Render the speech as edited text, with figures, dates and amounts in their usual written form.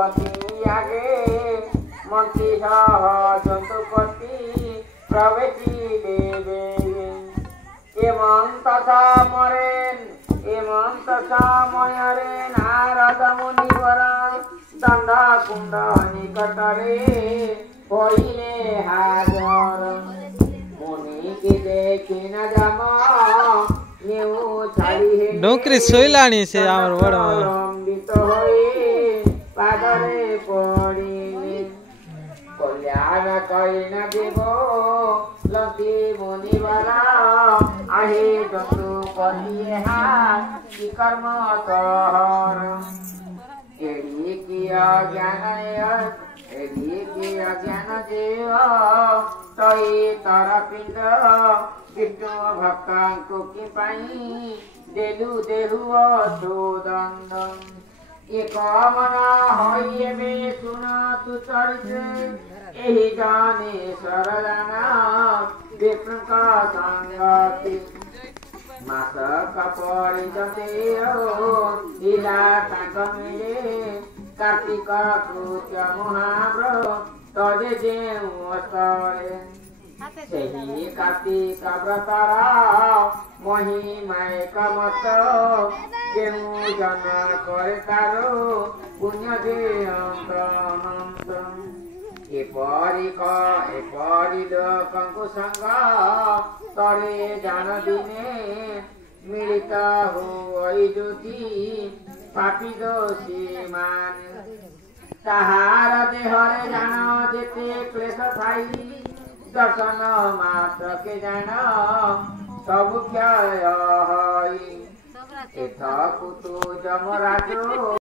पति आगे मंत्री सह जंतुपति प्रवेशी देवे एवं तथा मरेन एवं तथा मयरे नारद मुनिवर दंडा कुंड निकटरे पहिले हाजर मुनि की देखी न जमा न्यू छाड़ी डोकरी सोइलाणी से आमर वड लंबित होई पादरे पड़िले कल्याण कईन देवो लती मुनिवाला आहे जंतुपति हाथ की कर्म तोहर एड़ी की अज्ञान देव तई तर पिंड विष्णु भक्तांको की पाई देलु देहु दंड एक मना होइए में सुना तु चरित्र एही जाने सरदाना विष्णु का संगति मासक परिचते लीला तांक मिले कार्तिक कृत्य महाव्र तजे जेउ स्तरे सेही कार्तिक व्रतरा महिमाय कमत जेउ जन करे तारो पुण्य दे अंत एपरी लोकंकु संग तरे जान दिने मिलित होई ज्योति पापी दोषी मान ताहार देहरे जान जेते क्लेश थाई दर्शन मात्र के जान सब क्षय हई एथ कुतु जमराजो